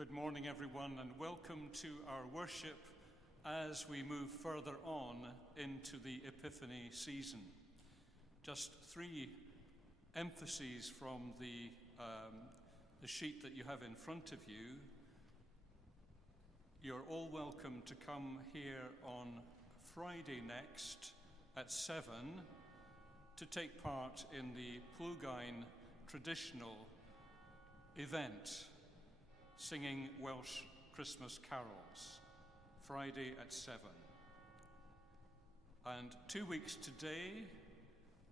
Good morning, everyone, and welcome to our worship as we move further on into the Epiphany season. Just three emphases from the sheet that you have in front of you. You're all welcome to come here on Friday next at 7 to take part in the Plugine traditional event, singing Welsh Christmas carols, Friday at 7. And 2 weeks today,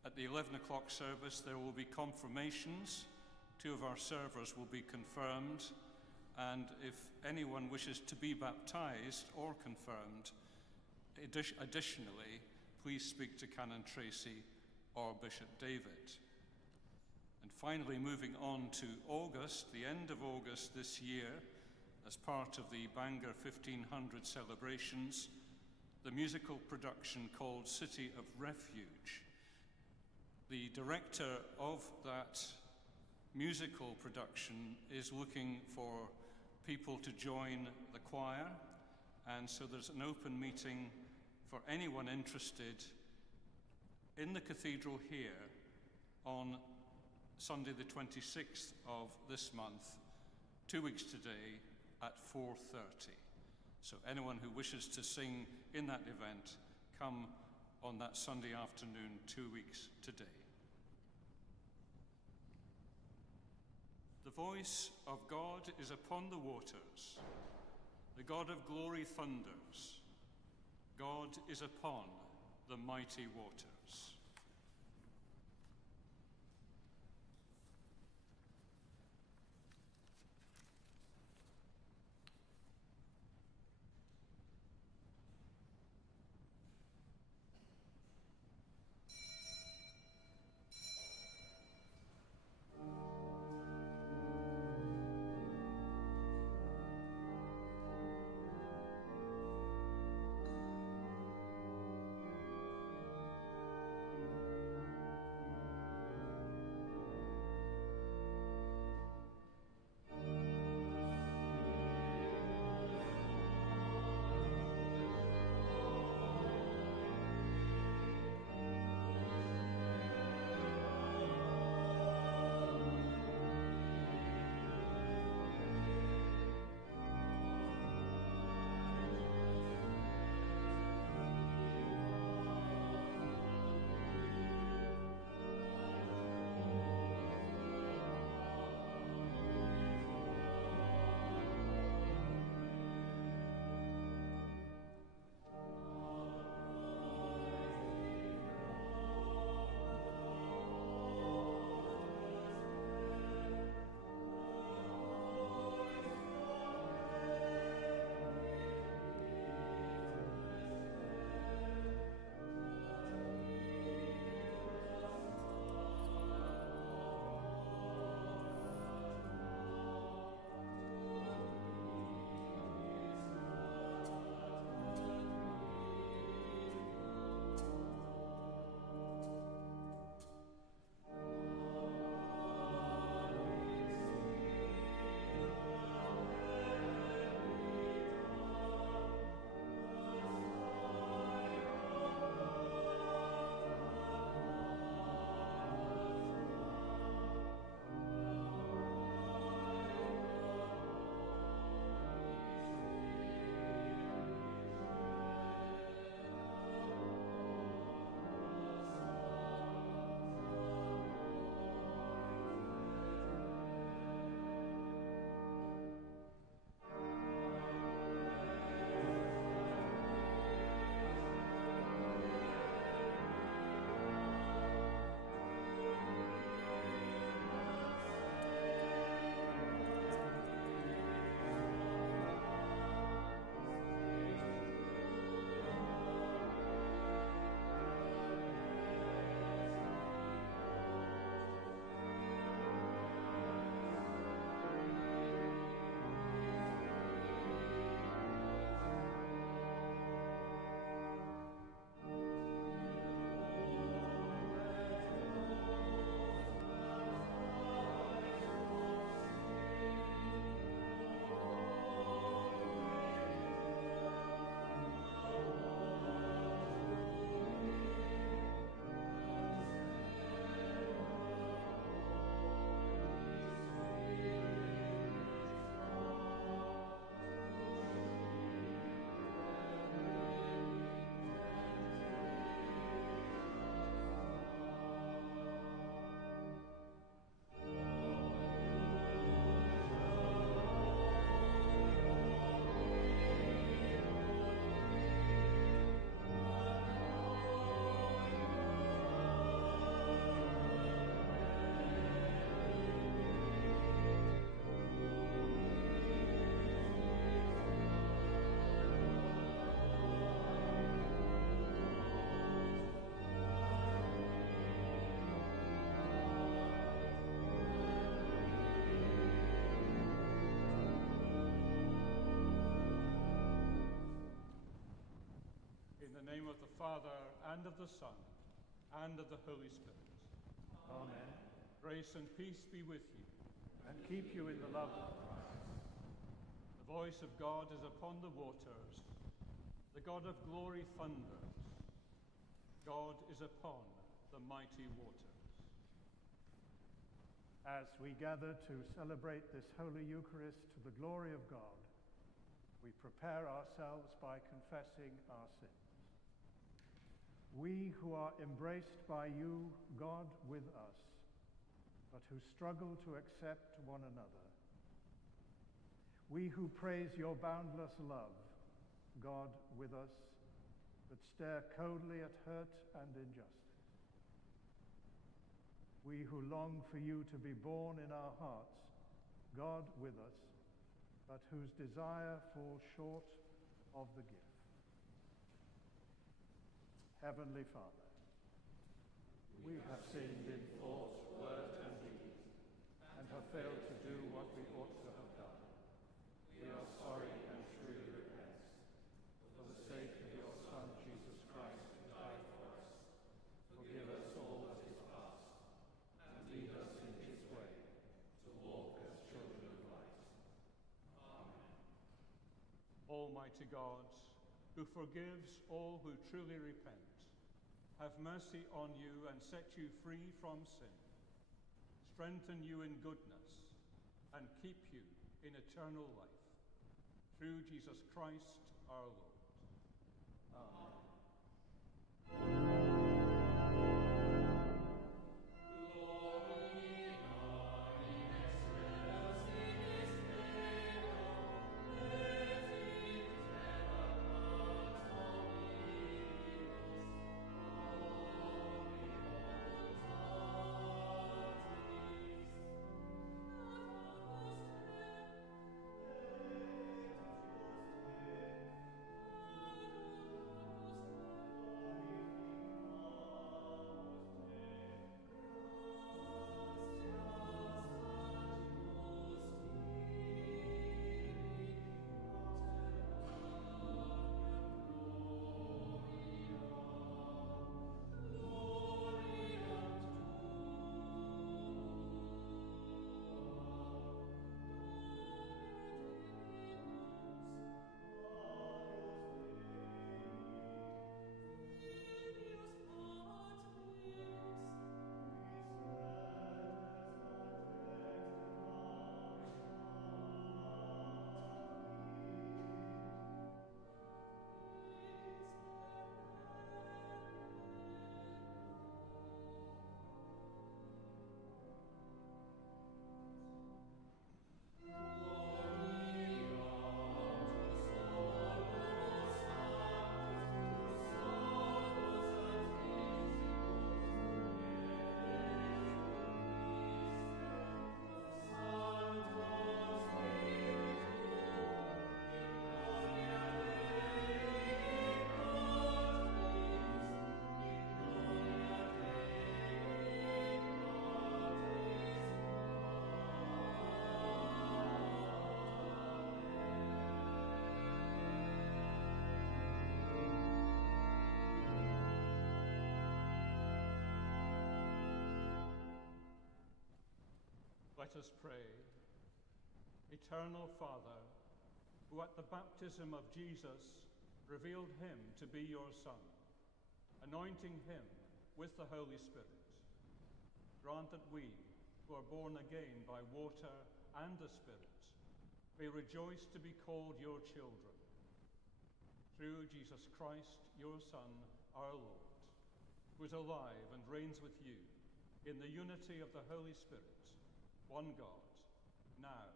at the 11 o'clock service, there will be confirmations. 2 of our servers will be confirmed, and if anyone wishes to be baptized or confirmed, additionally, please speak to Canon Tracy or Bishop David. And finally, moving on to August, the end of August this year, as part of the Bangor 1500 celebrations, the musical production called City of Refuge. The director of that musical production is looking for people to join the choir, and so there's an open meeting for anyone interested in the cathedral here on Sunday the 26th of this month, 2 weeks today at 4:30. So anyone who wishes to sing in that event, come on that Sunday afternoon 2 weeks today. The voice of God is upon the waters. The God of glory thunders. God is upon the mighty waters. and of the Son, and of the Holy Spirit. Amen. Grace and peace be with you. And keep you in the love of Christ. The voice of God is upon the waters. The God of glory thunders. God is upon the mighty waters. As we gather to celebrate this Holy Eucharist to the glory of God, we prepare ourselves by confessing our sins. We who are embraced by you, God with us, but who struggle to accept one another. We who praise your boundless love, God with us, but stare coldly at hurt and injustice. We who long for you to be born in our hearts, God with us, but whose desire falls short of the gift. Heavenly Father, we have sinned in thought, word, and deed, and have failed to do what we ought to have done. We are sorry and truly repent. For the sake of your Son, Jesus Christ, who died for us, forgive us all that is past, and lead us in his way, to walk as children of light. Amen. Almighty God, who forgives all who truly repent, have mercy on you and set you free from sin, strengthen you in goodness, and keep you in eternal life. Through Jesus Christ our Lord. Amen. Let us pray. Eternal Father, who at the baptism of Jesus revealed him to be your Son, anointing him with the Holy Spirit, grant that we, who are born again by water and the Spirit, may rejoice to be called your children. Through Jesus Christ, your Son, our Lord, who is alive and reigns with you in the unity of the Holy Spirit, one God, now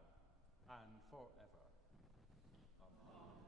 and forever. Amen.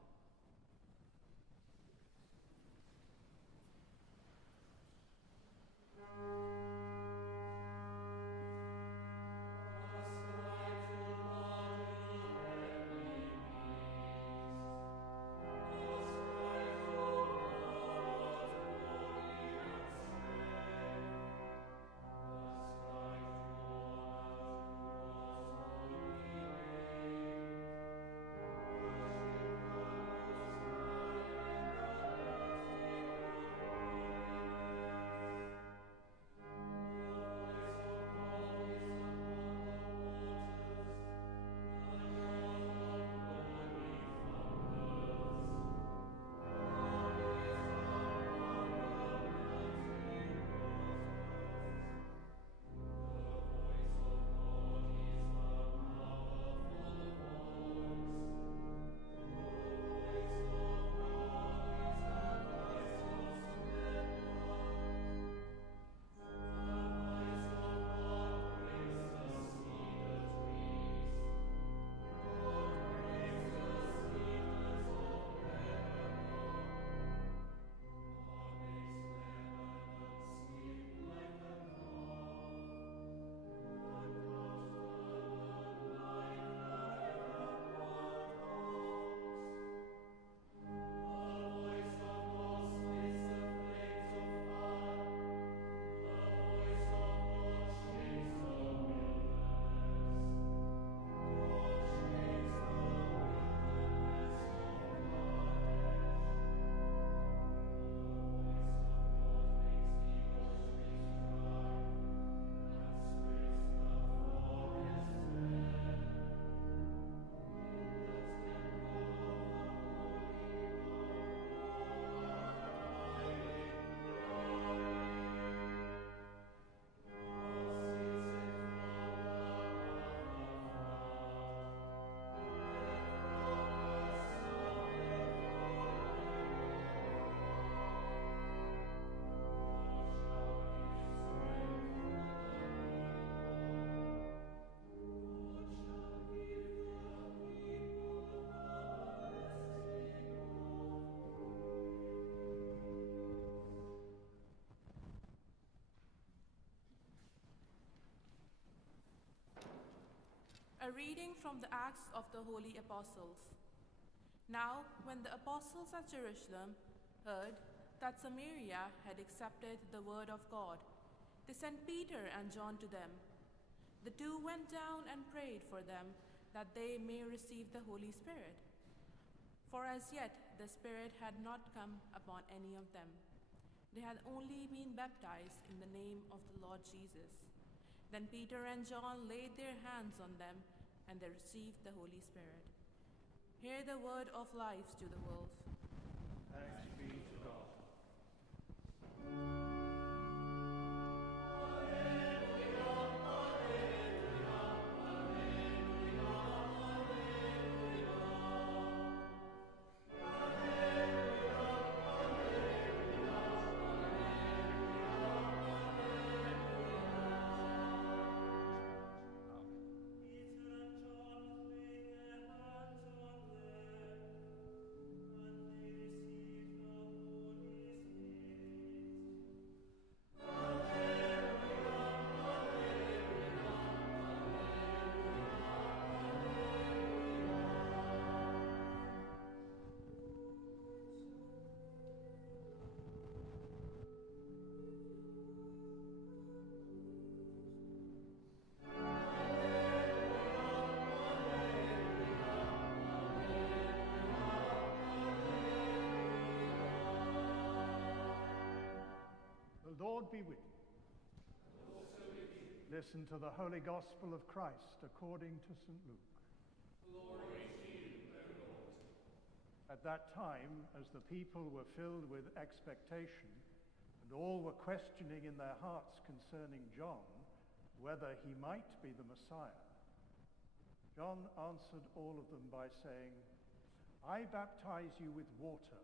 A reading from the Acts of the Holy Apostles. Now, when the apostles at Jerusalem heard that Samaria had accepted the word of God, they sent Peter and John to them. The two went down and prayed for them that they may receive the Holy Spirit. For as yet the Spirit had not come upon any of them. They had only been baptized in the name of the Lord Jesus. Then Peter and John laid their hands on them, and they received the Holy Spirit. Hear the word of life to the world. Thanks be to God. The Lord be with you. And also with you. Listen to the Holy Gospel of Christ according to St. Luke. Glory to you, O Lord. At that time, as the people were filled with expectation, and all were questioning in their hearts concerning John, whether he might be the Messiah, John answered all of them by saying, I baptize you with water,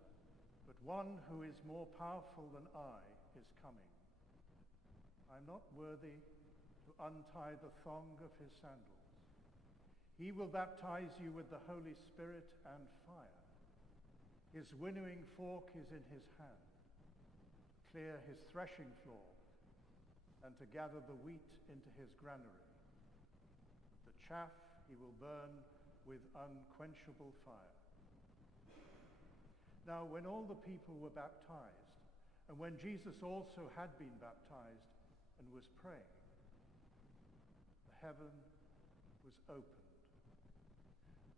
but one who is more powerful than I is coming. I am not worthy to untie the thong of his sandals. He will baptize you with the Holy Spirit and fire. His winnowing fork is in his hand, to clear his threshing floor and to gather the wheat into his granary. The chaff he will burn with unquenchable fire. Now, when all the people were baptized, and when Jesus also had been baptized and was praying, the heaven was opened,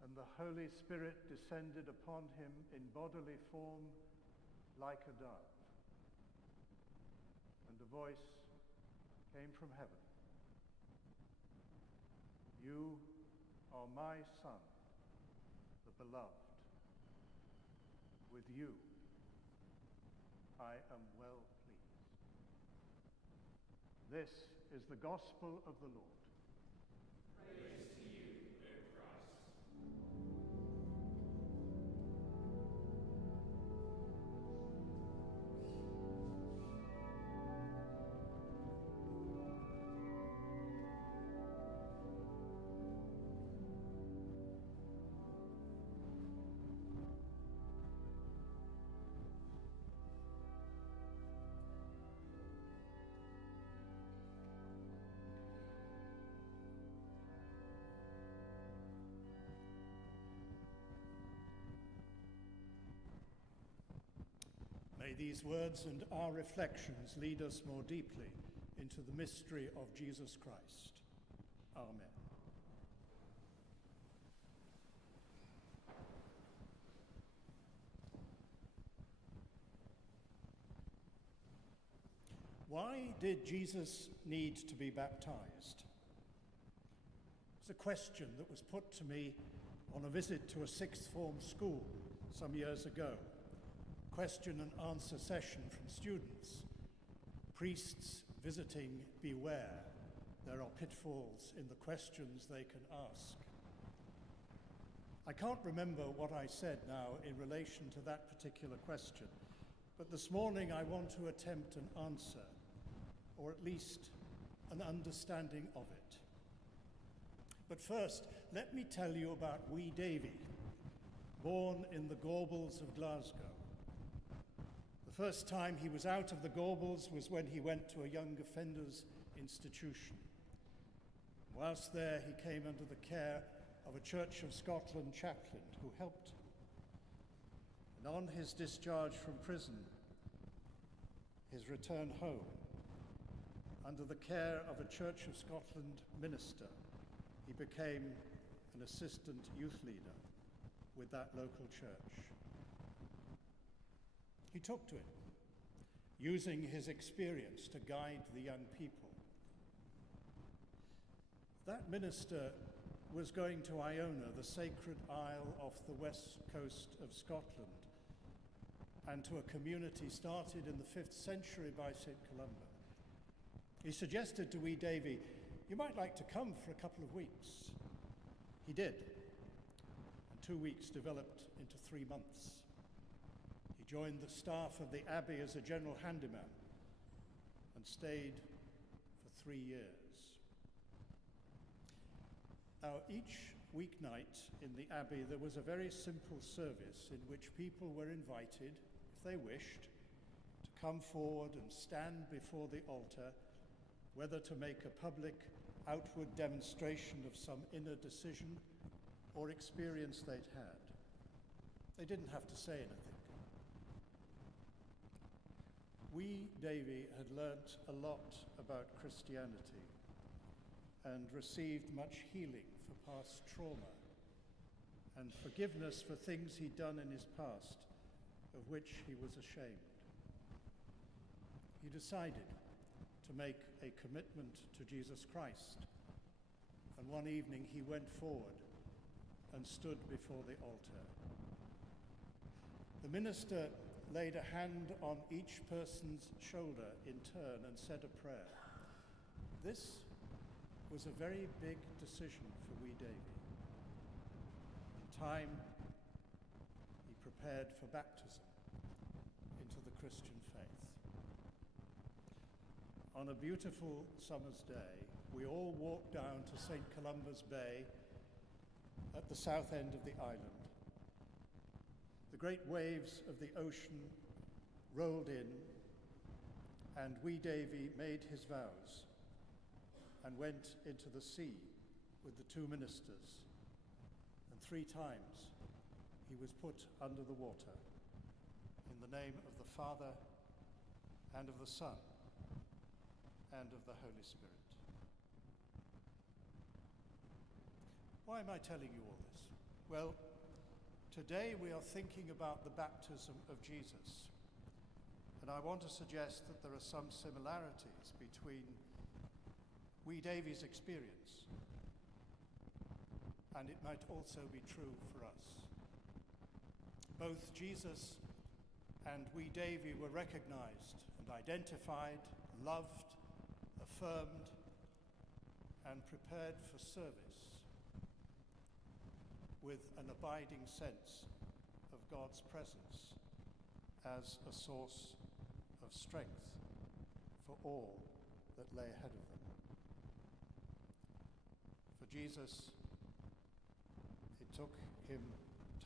and the Holy Spirit descended upon him in bodily form like a dove. And a voice came from heaven. You are my Son, the beloved. With you I am well pleased. This is the gospel of the Lord. Praise to you, O Christ. May these words and our reflections lead us more deeply into the mystery of Jesus Christ. Amen. Why did Jesus need to be baptized? It's a question that was put to me on a visit to a sixth form school some years ago. Question and answer session from students. Priests visiting, beware. There are pitfalls in the questions they can ask. I can't remember what I said now in relation to that particular question, but this morning I want to attempt an answer, or at least an understanding of it. But first, let me tell you about wee Davy, born in the Gorbals of Glasgow. The first time he was out of the Gorbals was when he went to a young offenders institution. Whilst there, he came under the care of a Church of Scotland chaplain who helped him. And on his discharge from prison, his return home, under the care of a Church of Scotland minister, he became an assistant youth leader with that local church. He took to it, using his experience to guide the young people. That minister was going to Iona, the sacred isle off the west coast of Scotland, and to a community started in the 5th century by St. Columba. He suggested to wee Davy, "You might like to come for a couple of weeks." He did, and 2 weeks developed into 3 months. He joined the staff of the abbey as a general handyman and stayed for 3 years. Now, each weeknight in the abbey there was a very simple service in which people were invited, if they wished, to come forward and stand before the altar, whether to make a public outward demonstration of some inner decision or experience they'd had. They didn't have to say anything. Wee Davy had learnt a lot about Christianity and received much healing for past trauma and forgiveness for things he'd done in his past of which he was ashamed. He decided to make a commitment to Jesus Christ, and one evening he went forward and stood before the altar. The minister laid a hand on each person's shoulder in turn and said a prayer. This was a very big decision for wee Davy. In time, he prepared for baptism into the Christian faith. On a beautiful summer's day, we all walked down to St. Columba's Bay at the south end of the island. The great waves of the ocean rolled in, and wee Davy made his vows and went into the sea with the 2 ministers, and 3 times he was put under the water in the name of the Father and of the Son and of the Holy Spirit. Why am I telling you all this? Well, today we are thinking about the baptism of Jesus, and I want to suggest that there are some similarities between wee Davy's experience, and it might also be true for us. Both Jesus and wee Davy were recognized and identified, loved, affirmed, and prepared for service with an abiding sense of God's presence as a source of strength for all that lay ahead of them. For Jesus, it took him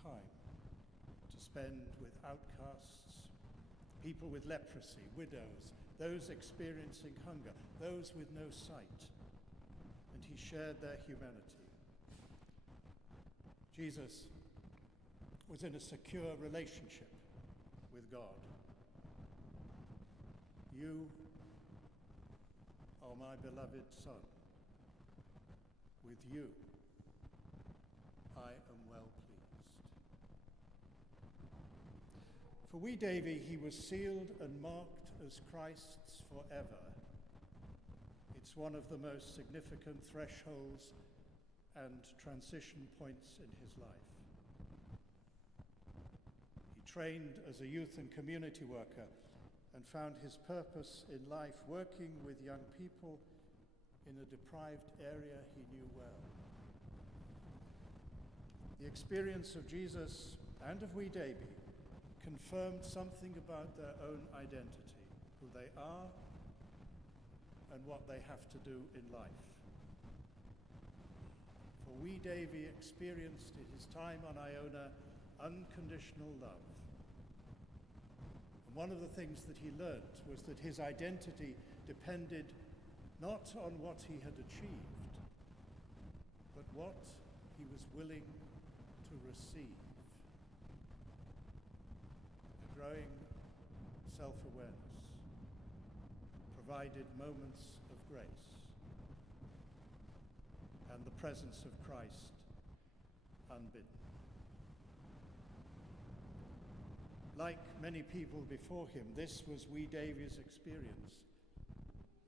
time to spend with outcasts, people with leprosy, widows, those experiencing hunger, those with no sight, and he shared their humanity. Jesus was in a secure relationship with God. You are my beloved Son. With you, I am well pleased. For wee Davy, he was sealed and marked as Christ's forever. It's one of the most significant thresholds and transition points in his life. He trained as a youth and community worker and found his purpose in life working with young people in a deprived area he knew well. The experience of Jesus and of wee Davy confirmed something about their own identity, who they are and what they have to do in life. For wee Davy experienced in his time on Iona unconditional love. And one of the things that he learnt was that his identity depended not on what he had achieved, but what he was willing to receive. A growing self-awareness provided moments of grace and the presence of Christ unbidden. Like many people before him, this was wee Davy's experience.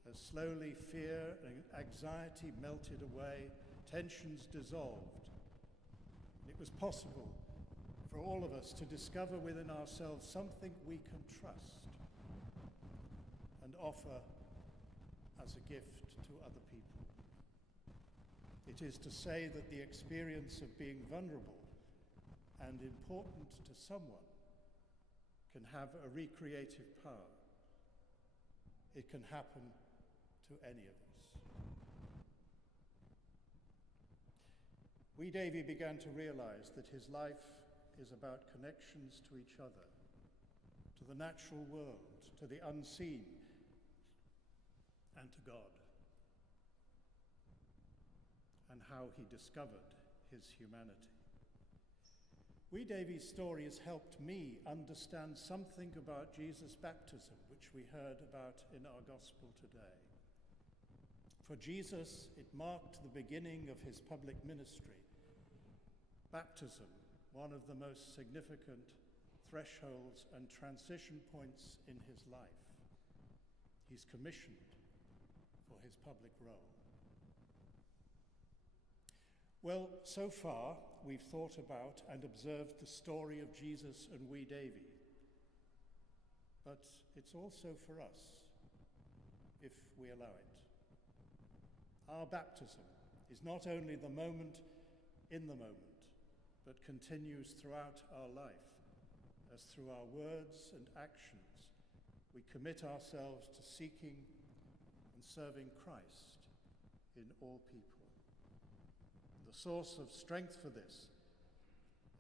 As slowly fear and anxiety melted away, tensions dissolved, it was possible for all of us to discover within ourselves something we can trust and offer as a gift to other people. It is to say that the experience of being vulnerable and important to someone can have a recreative power. It can happen to any of us. Wee Davy began to realize that his life is about connections to each other, to the natural world, to the unseen, and to God, and how he discovered his humanity. Wee Davy's story has helped me understand something about Jesus' baptism, which we heard about in our gospel today. For Jesus, it marked the beginning of his public ministry. Baptism, one of the most significant thresholds and transition points in his life. He's commissioned for his public role. Well, so far, we've thought about and observed the story of Jesus and wee Davy. But it's also for us, if we allow it. Our baptism is not only the moment in the moment, but continues throughout our life, as through our words and actions, we commit ourselves to seeking and serving Christ in all people. The source of strength for this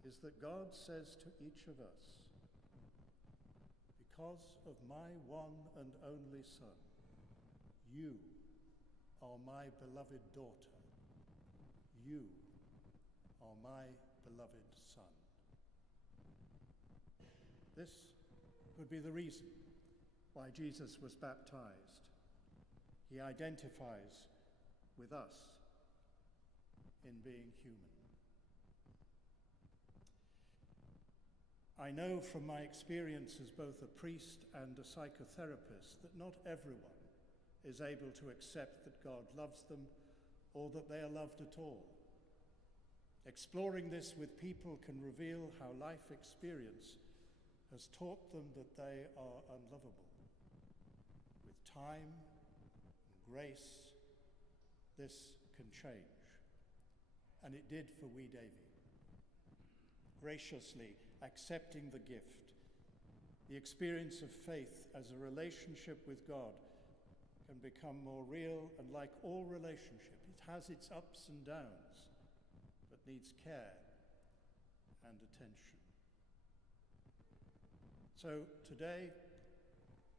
is that God says to each of us, because of my one and only Son, you are my beloved daughter. You are my beloved Son. This would be the reason why Jesus was baptized. He identifies with us in being human. I know from my experience as both a priest and a psychotherapist that not everyone is able to accept that God loves them or that they are loved at all. Exploring this with people can reveal how life experience has taught them that they are unlovable. With time and grace, this can change. And it did for wee Davy. Graciously accepting the gift, the experience of faith as a relationship with God can become more real, and like all relationship, it has its ups and downs, but needs care and attention. So today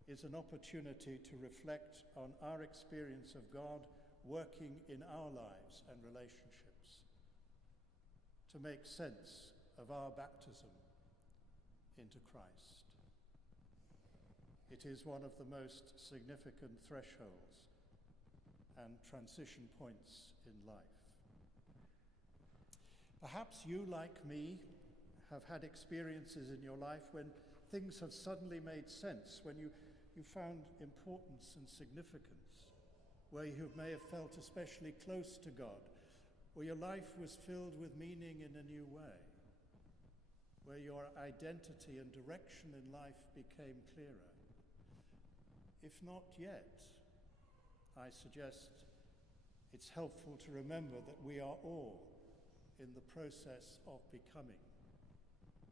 is an opportunity to reflect on our experience of God working in our lives and relationships, to make sense of our baptism into Christ. It is one of the most significant thresholds and transition points in life. Perhaps you, like me, have had experiences in your life when things have suddenly made sense, when you found importance and significance, where you may have felt especially close to God, where your life was filled with meaning in a new way, where your identity and direction in life became clearer. If not yet, I suggest it's helpful to remember that we are all in the process of becoming,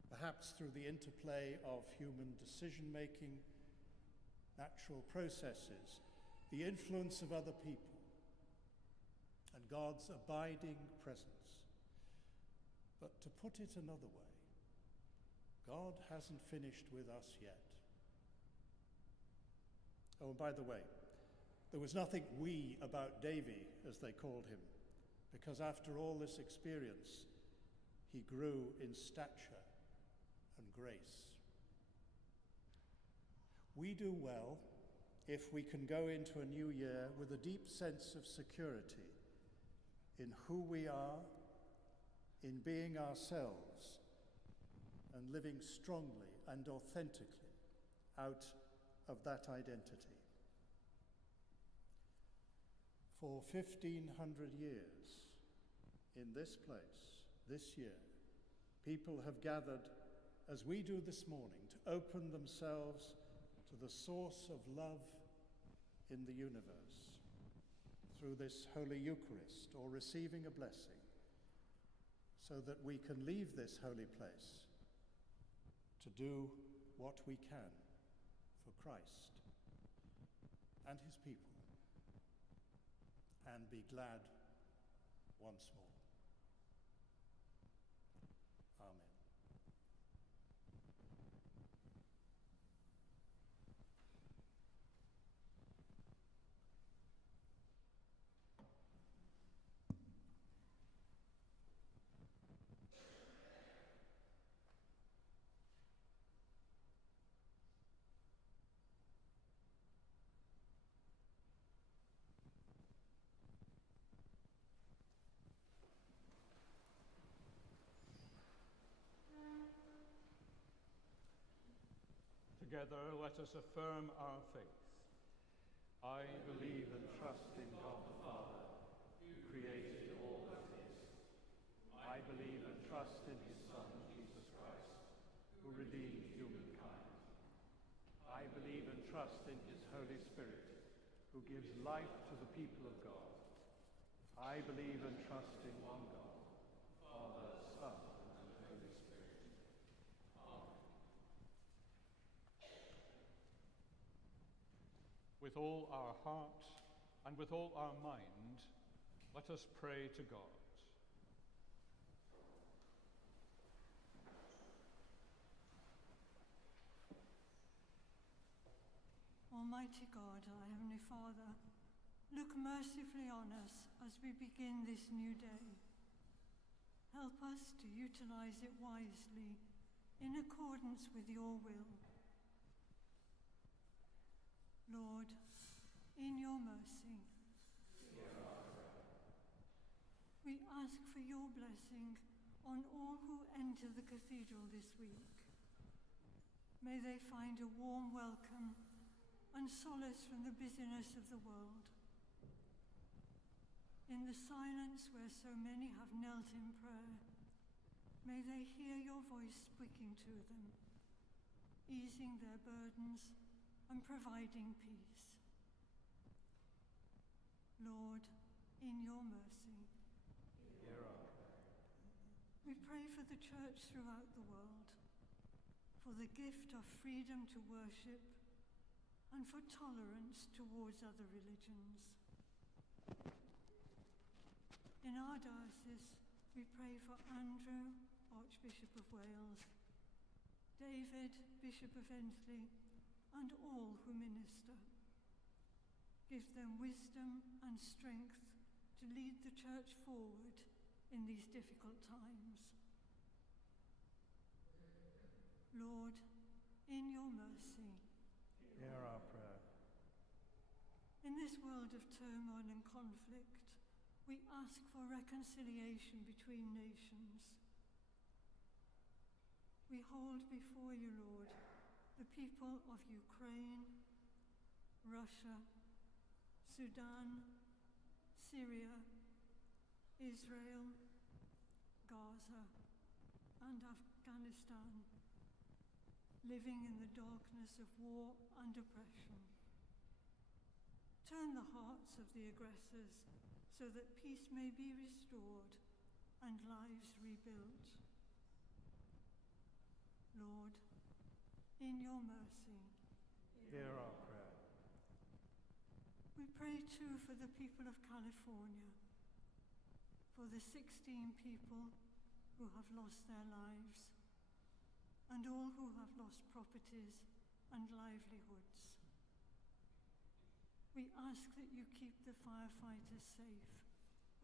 perhaps through the interplay of human decision-making, natural processes, the influence of other people, and God's abiding presence. But to put it another way, God hasn't finished with us yet. Oh, and by the way, there was nothing wee about Davy, as they called him. because after all this experience, he grew in stature and grace. We do well if we can go into a new year with a deep sense of security in who we are, in being ourselves, and living strongly and authentically out of that identity. For 1,500 years, in this place, this year, people have gathered, as we do this morning, to open themselves to the source of love in the universe through this Holy Eucharist, or receiving a blessing, so that we can leave this holy place to do what we can for Christ and his people, and be glad once more. Amen. Together, let us affirm our faith. I Believe and trust in God the Father, who created all that is. I believe and trust in his Son, Jesus Christ, who redeemed humankind. I believe and trust in his Holy Spirit, who gives life to the people of God. I believe and trust in one God, Father, Son, and Holy Spirit. Amen. With all our heart and with all our mind, let us pray to God. Almighty God, our Heavenly Father, look mercifully on us as we begin this new day. Help us to utilize it wisely in accordance with your will. Lord, in your mercy, we ask for your blessing on all who enter the cathedral this week. May they find a warm welcome and solace from the busyness of the world. In the silence where so many have knelt in prayer, may they hear your voice speaking to them, easing their burdens and providing peace. Lord, in your mercy, Hear our prayer. we pray for the Church throughout the world, for the gift of freedom to worship and for tolerance towards other religions. In our diocese, we pray for Andrew, Archbishop of Wales, David, Bishop of Ensley, and all who minister. Give them wisdom and strength to lead the Church forward in these difficult times. Lord, in your mercy, Hear our prayer. in this world of turmoil and conflict, we ask for reconciliation between nations. We hold before you, Lord, the people of Ukraine, Russia, Sudan, Syria, Israel, Gaza, and Afghanistan, living in the darkness of war and oppression. Turn the hearts of the aggressors so that peace may be restored and lives rebuilt. Lord, in your mercy, Hear our prayer. we pray too for the people of California, for the 16 people who have lost their lives, and all who have lost properties and livelihoods. We ask that you keep the firefighters safe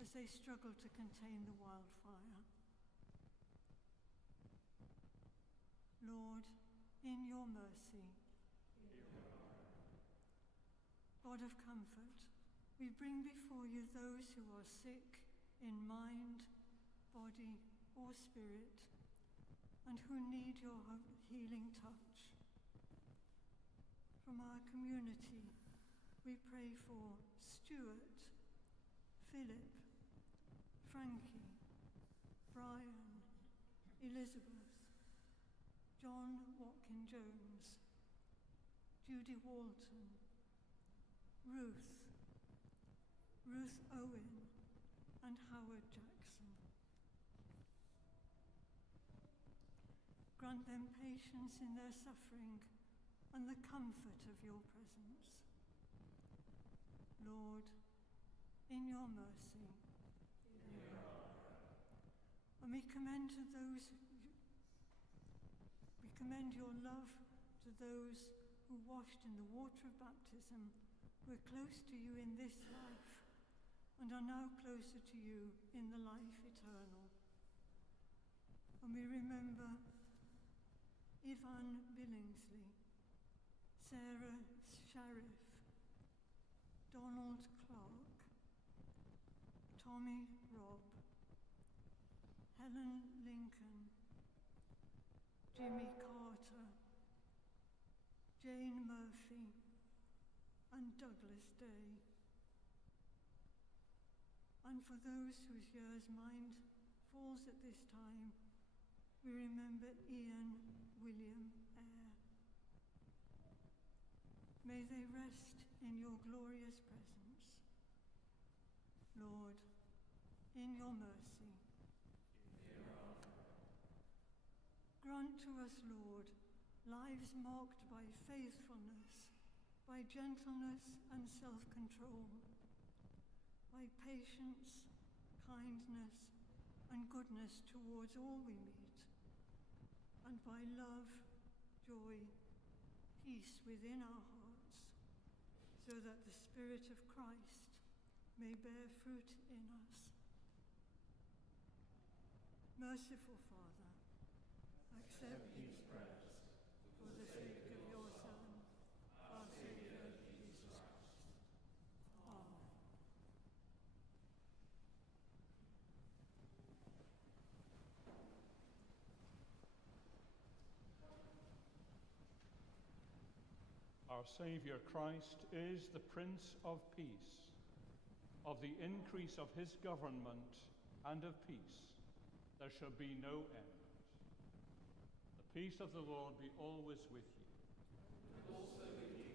as they struggle to contain the wildfire. Lord, in your mercy, God of comfort, we bring before you those who are sick in mind, body, or spirit, and who need your healing touch. From our community, we pray for Stuart, Philip, Frankie, Brian, Elizabeth, John Watkin-Jones, Judy Walton, Ruth Owen, and Howard Jackson. Grant them patience in their suffering and the comfort of your presence. Lord, in your mercy. And we commend your love to those who, washed in the water of baptism, were close to you in this life and are now closer to you in the life eternal. And we remember Ivan Billingsley, Sarah Sharif, Donald Clark, Tommy Robb, Helen Lincoln, Jimmy Carter, Jane Murphy, and Douglas Day. And for those whose year's mind falls at this time, we remember Ian William Eyre. May they rest in your glorious presence. Lord, in your mercy. Grant to us, Lord, lives marked by faithfulness, by gentleness and self-control, by patience, kindness, and goodness towards all we meet, and by love, joy, peace within our hearts, so that the Spirit of Christ may bear fruit in us. Merciful Father, accept these prayers for the sake of your Son, our Saviour, Jesus Christ. Amen. Our Saviour Christ is the Prince of Peace. Of the increase of his government and of peace, there shall be no end. The peace of the Lord be always with you. And also with you.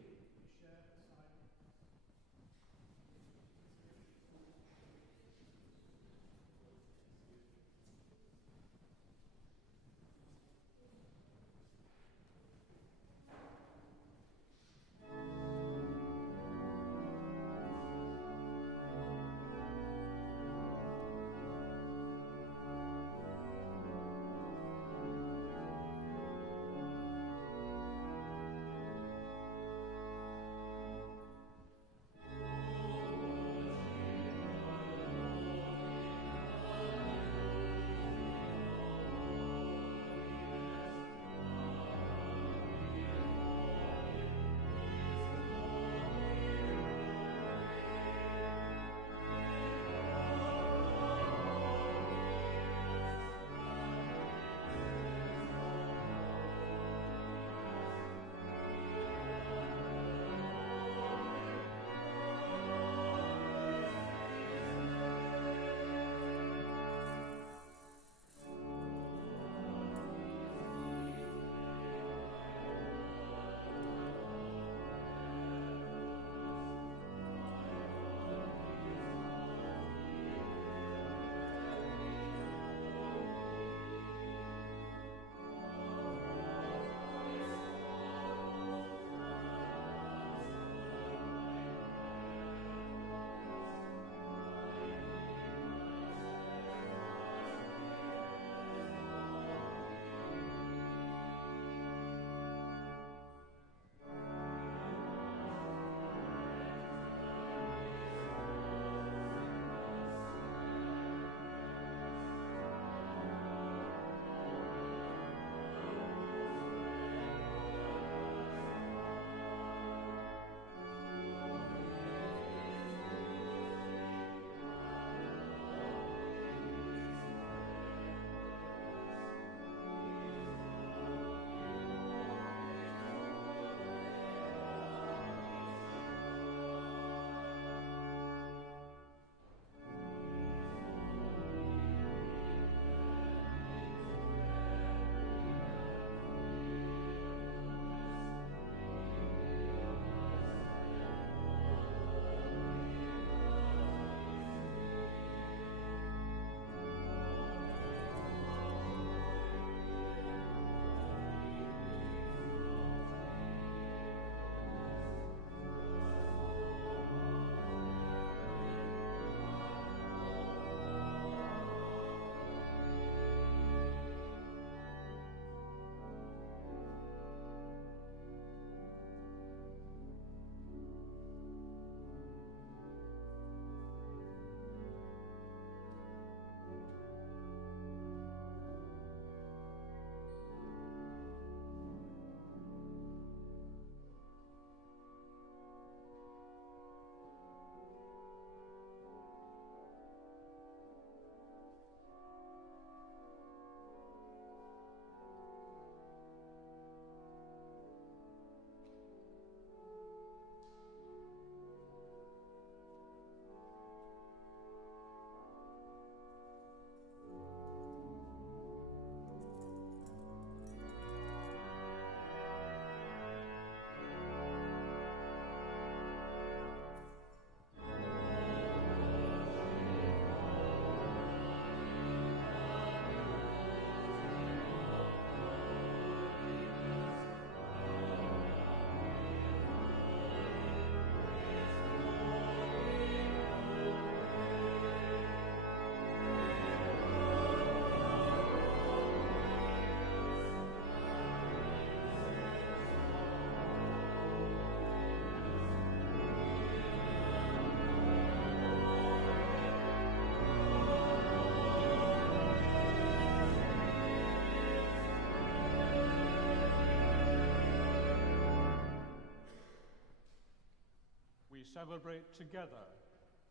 celebrate together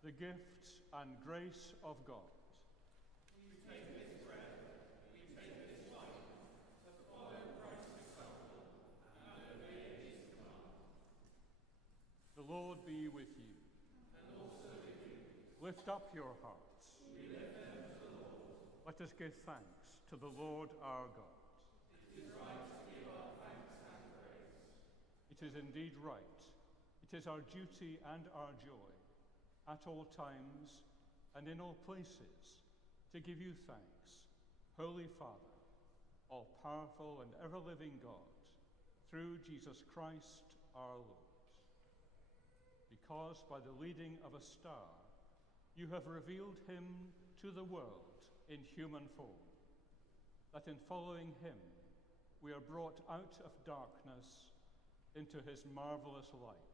the gifts and grace of God. The Lord be with you. And also with you. Lift up your hearts. We lift them to the Lord. Let us give thanks to the Lord our God. It is right to give our thanks and praise. It is indeed right. It is our duty and our joy, at all times and in all places, to give you thanks, Holy Father, all-powerful and ever-living God, through Jesus Christ our Lord. Because by the leading of a star, you have revealed him to the world in human form, that in following him we are brought out of darkness into his marvelous light.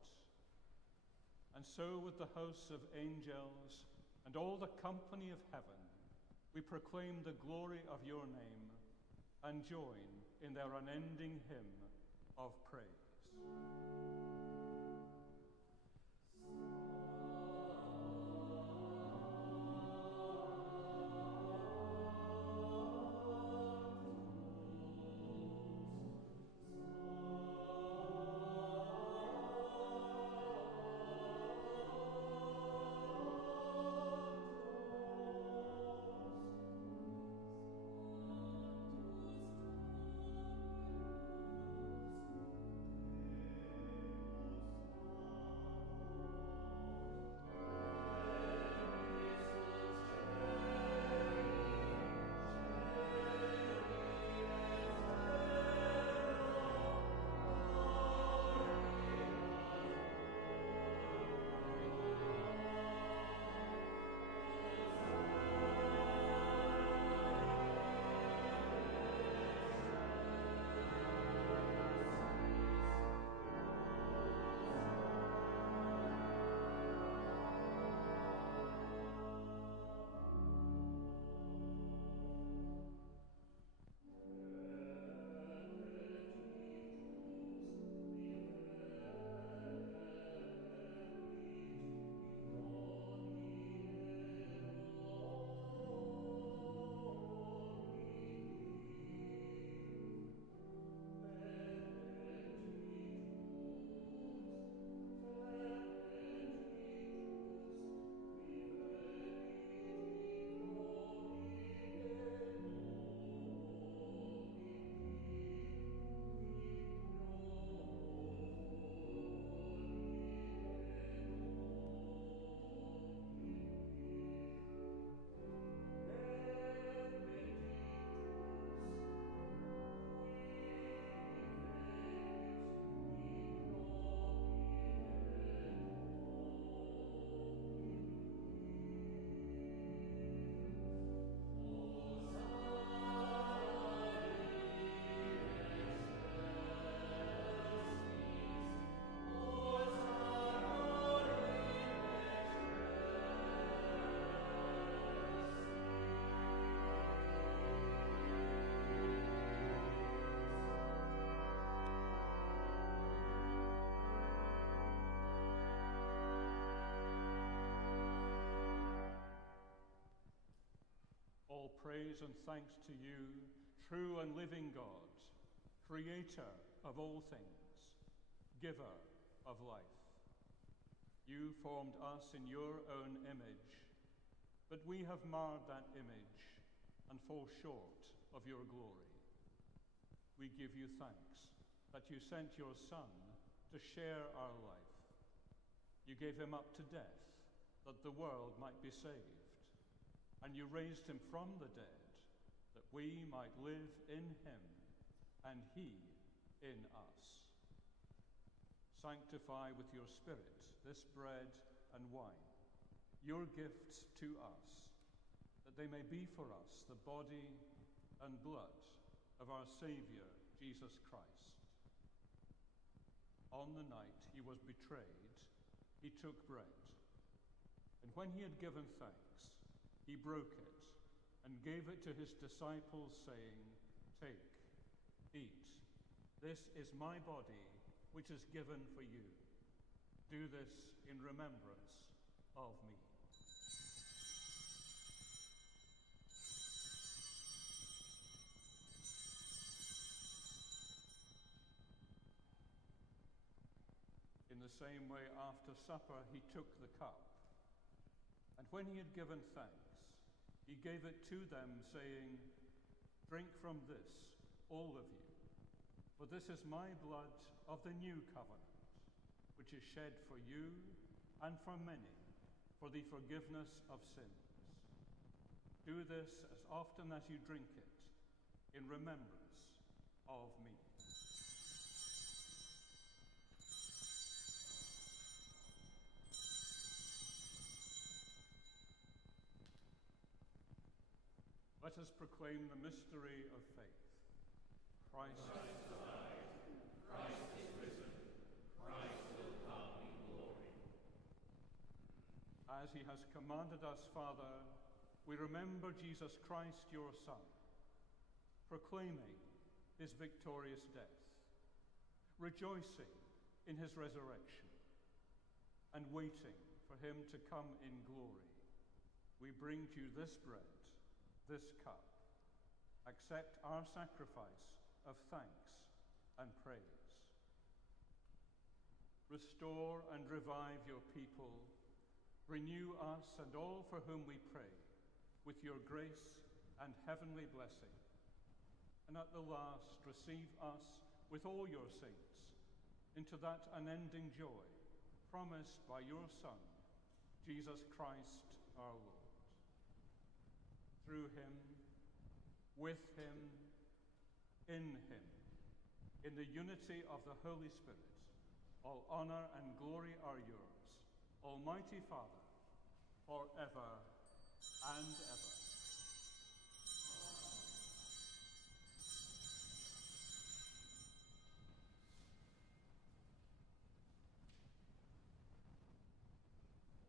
And so with the hosts of angels and all the company of heaven, we proclaim the glory of your name and join in their unending hymn of praise. All praise and thanks to you, true and living God, creator of all things, giver of life. You formed us in your own image, but we have marred that image and fall short of your glory. We give you thanks that you sent your Son to share our life. You gave him up to death that the world might be saved. And you raised him from the dead, that we might live in him, and he in us. Sanctify with your Spirit this bread and wine, your gifts to us, that they may be for us the body and blood of our Saviour, Jesus Christ. On the night he was betrayed, he took bread, and when he had given thanks, he broke it and gave it to his disciples, saying, "Take, eat. This is my body, which is given for you. Do this in remembrance of me. In the same way, after supper, he took the cup, and when he had given thanks, he gave it to them, saying, "Drink from this, all of you, for this is my blood of the new covenant, which is shed for you and for many for the forgiveness of sins. Do this as often as you drink it in remembrance of me." Let us proclaim the mystery of faith. Christ is alive. Christ is risen. Christ will come in glory. As he has commanded us, Father, we remember Jesus Christ, your Son, proclaiming his victorious death, rejoicing in his resurrection, and waiting for him to come in glory. We bring to you this bread, this cup. Accept our sacrifice of thanks and praise. Restore and revive your people. Renew us and all for whom we pray with your grace and heavenly blessing. And at the last, receive us with all your saints into that unending joy promised by your Son, Jesus Christ our Lord. Through him, with him, in the unity of the Holy Spirit, all honor and glory are yours, Almighty Father, forever and ever.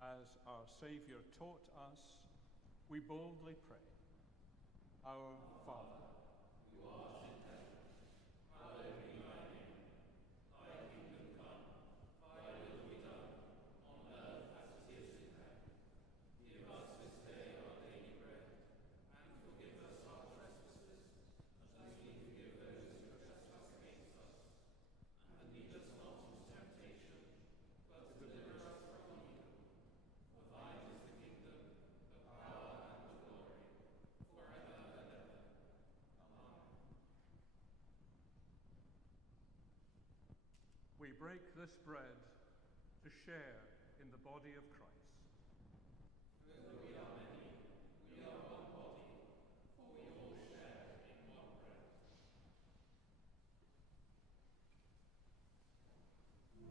As our Saviour taught us, we boldly pray. Our Father, who art in heaven, hallowed be thy name. Thy kingdom come, thy will be done, on earth as it is in heaven. Give us this day our daily bread, and forgive us our trespasses, as we forgive those who trespass against us. And lead us not into temptation, but deliver us from evil. For thine is the kingdom, the power, and the glory, forever and ever. Amen. we break this bread to share in the body of Christ. Though we are many, we are one body, for we all share in one bread. Is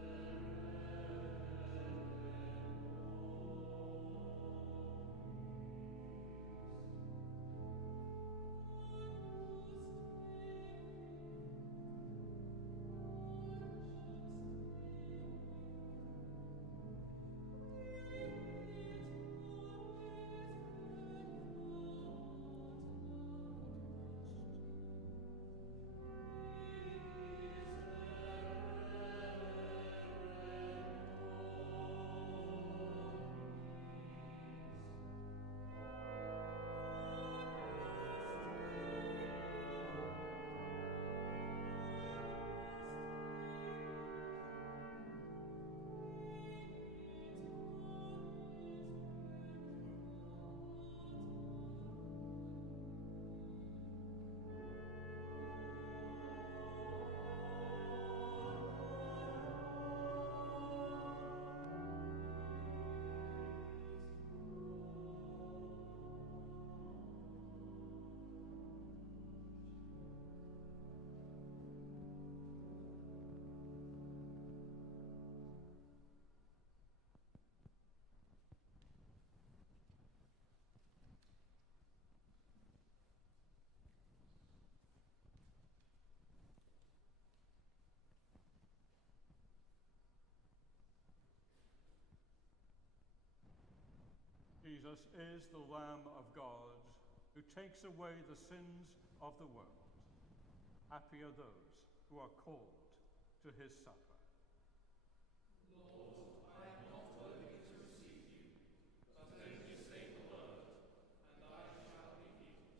there Jesus is the Lamb of God who takes away the sins of the world. Happy are those who are called to his supper. Lord, I am not worthy to receive you, but only say the word, and I shall be healed.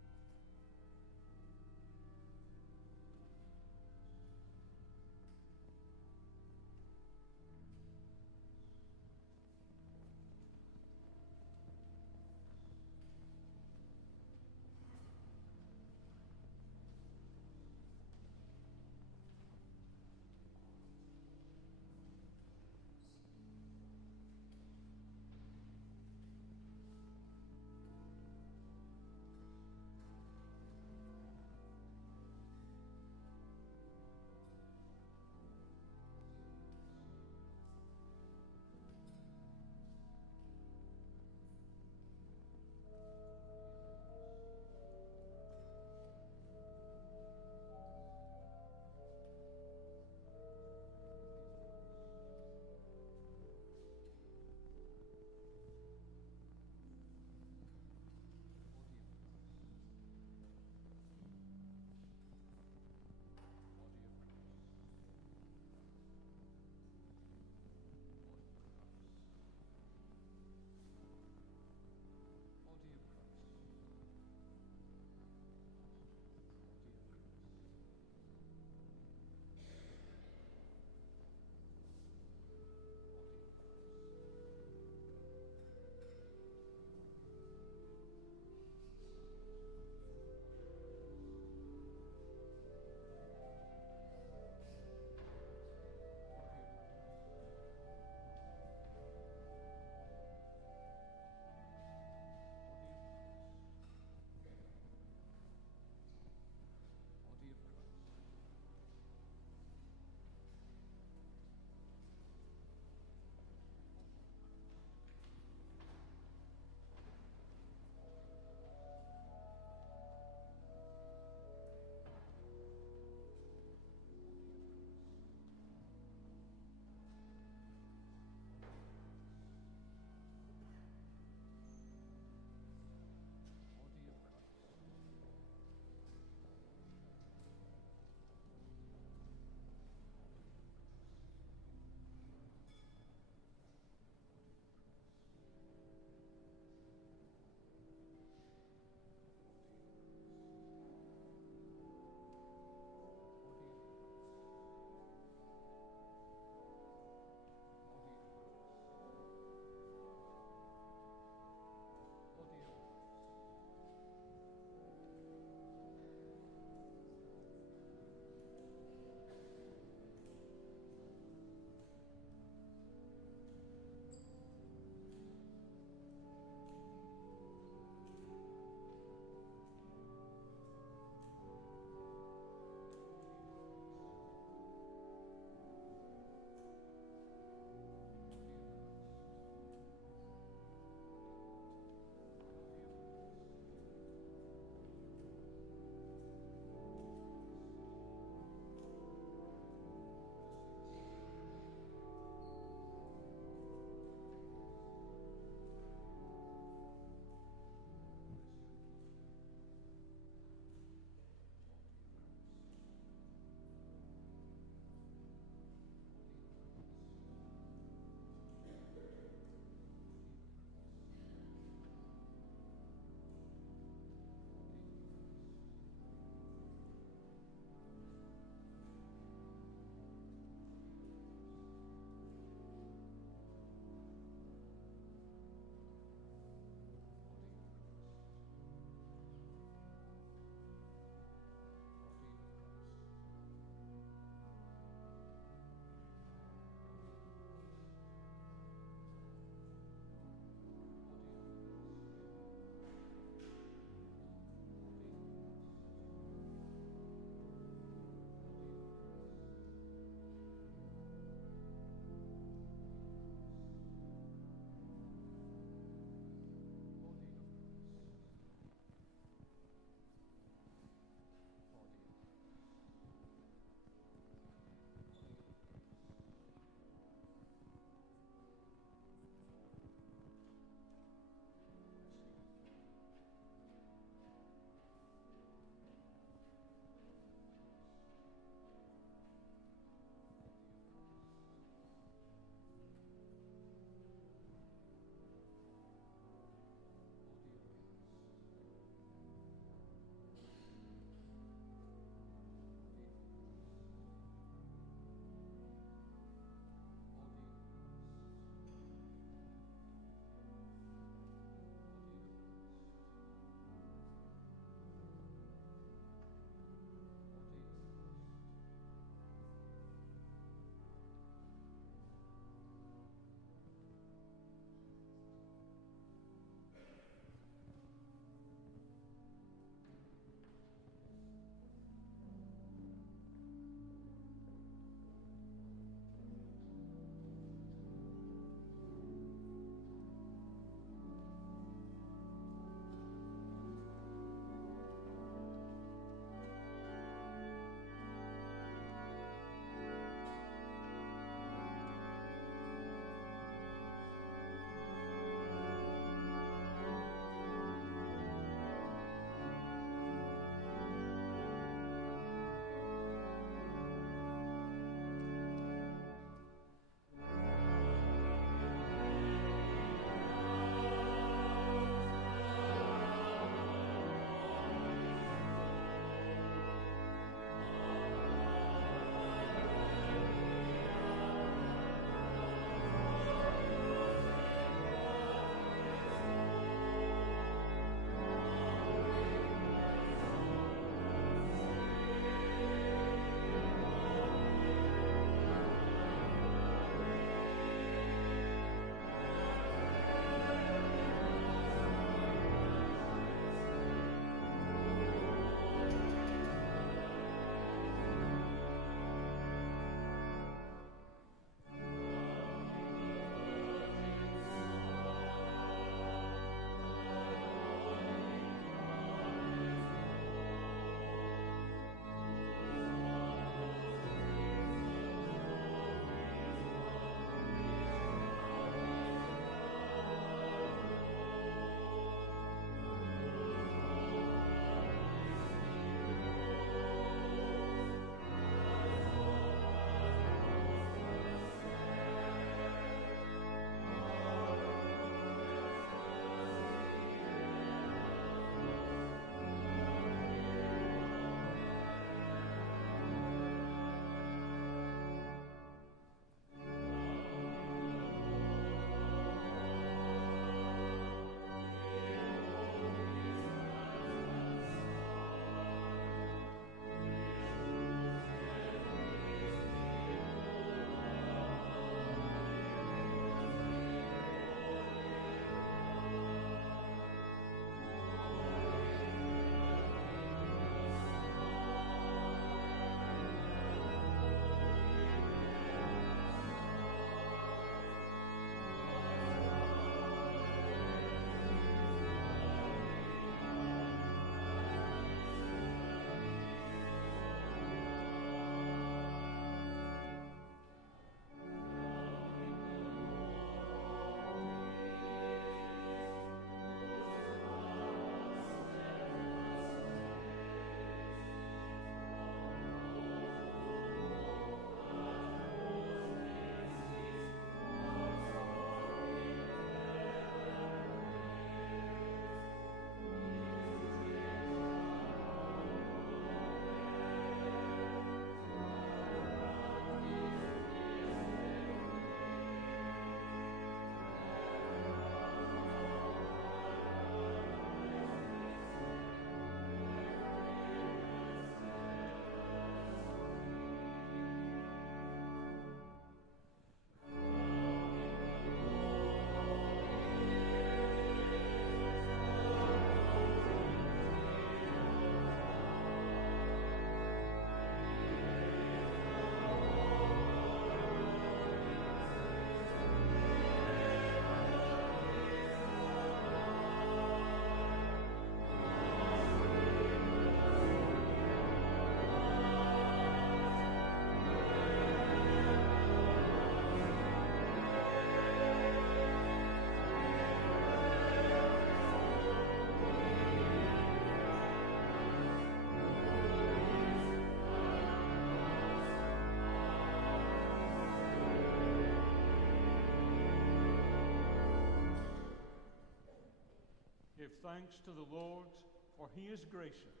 Give thanks to the Lord, for he is gracious.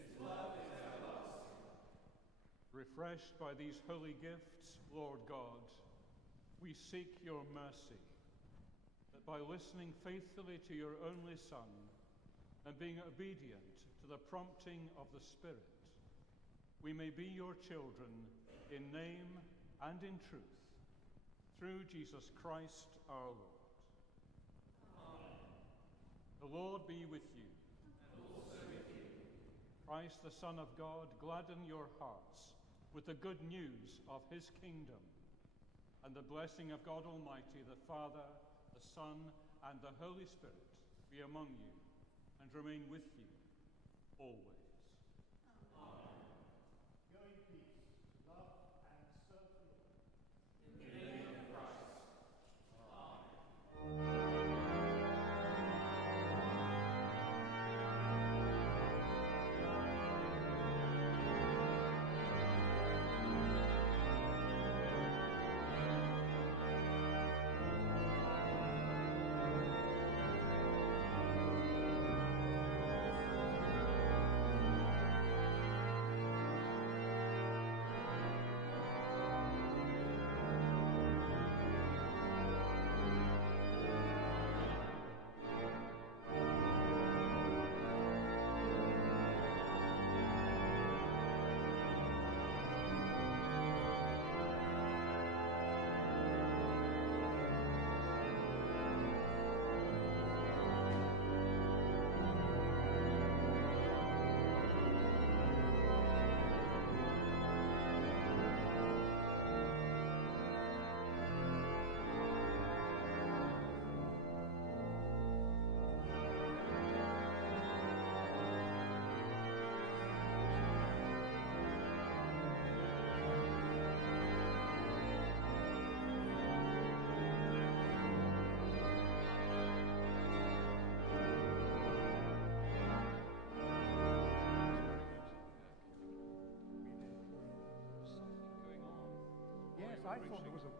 His love is everlasting. Refreshed by these holy gifts, Lord God, we seek your mercy, that by listening faithfully to your only Son and being obedient to the prompting of the Spirit, we may be your children in name and in truth, through Jesus Christ our Lord. The Lord be with you. And also with you. Christ, the Son of God, gladden your hearts with the good news of his kingdom. And the blessing of God Almighty, the Father, the Son, and the Holy Spirit be among you and remain with you always. Amen. Go in peace, love and serve the Lord. In the name of Christ. Amen. Yes, I thought there was a